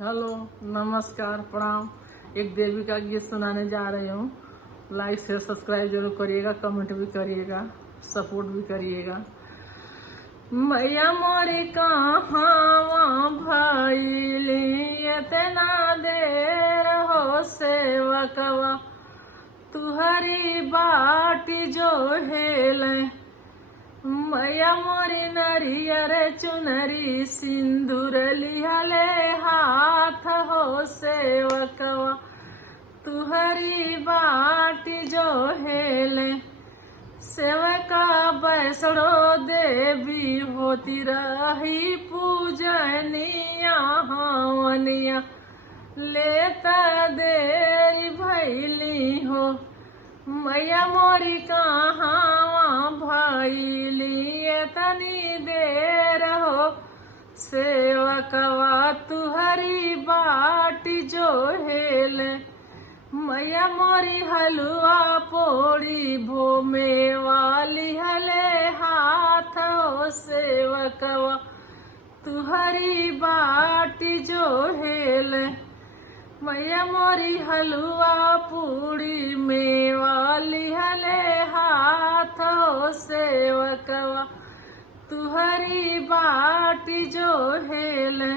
Hello, नमस्कार, प्रणाम। एक देवी का गीत सुनाने जा रही हूँ। लाइक शेयर सब्सक्राइब जरूर करिएगा, कमेंट भी करिएगा, सपोर्ट भी करिएगा। मैया मोरी कहाँ भइली इतना देर हो सेवकवा, तुहरी बाटी जो हेले। मैया मोरी नरियर चुनरी सिंदूर लिहले हाथ हो सेवकवा, तुहरी बाटी जो हेले। सेवका बैसड़ो देवी होती रही पूजनिया हवनिया, लेता देरी भैली हो। मैया मोरी कहाँ भैली तनी देर हो सेवकवा, तुहरी बाटी जो हेले। मैया मोरी हलुआ पोड़ी भोमे वाली हले हाथ हो सेवकवा, तुहरी बाटी जो हेले। मैया मोरी हलुआ पूड़ी में वाली हले हाथ हो सेवकवा, तुहरी बाटी जो हेले।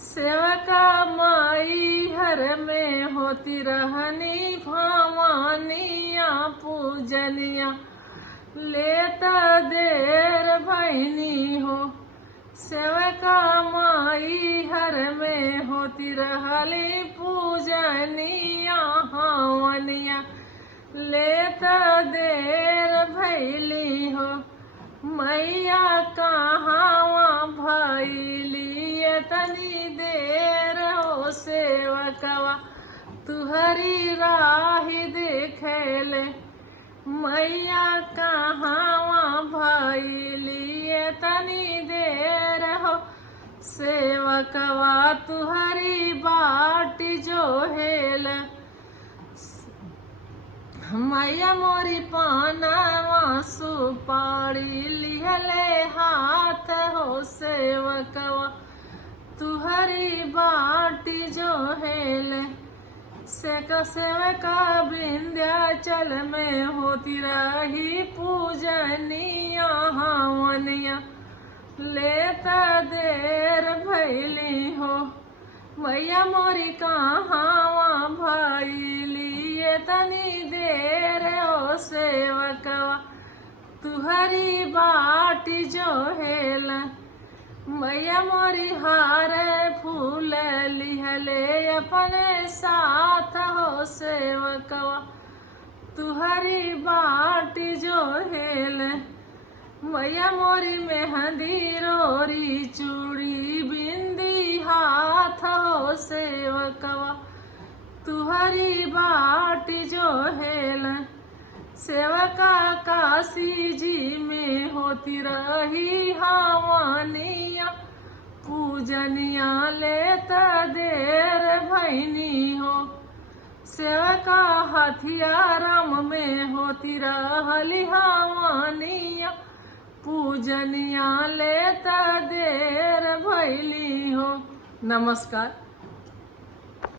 सेवका माई हर में होती रहनी भवानिया पूजनिया, लेता देर भैनी हो। सेवका माई हर में होती रहली पूजनिया हवनिया, लेता देर भैली हो। मैया कहाँ भैली तनी देर हो सेवकवा, तुहरी राही देखेले। मैया कहाँ भैली तनी देर हो सेवकवा, तुहरी बाटी जो हेले। मैया मोरी पानवा सुपारी लिहले हाथ हो सेवकवा, तुहरी बाटी जो हेले। सेवका विंध्याचल में होती रही पूजनिया हवनिया, लेता देर भैली हो। मैया मोरी कहाँ भैली तनी देर हो सेवकवा, तुहरी बाटी जो हेले। मैया मोरी हारे फूल लिहले अपने साथ हो सेवकवा, तुहरी बाटी जो हेले। मैया मोरी मेहंदी रोरी चूड़ी बिंदी हाथ हो सेवकवा, तुहरी बाटी जो हेले। सेवका काशी जी में होती रही हवनिया पूजनिया, लेता देर भैनी हो। सेवका हथियाराम में होती रहली हवनिया पूजनिया, लेता देर भैली हो। नमस्कार।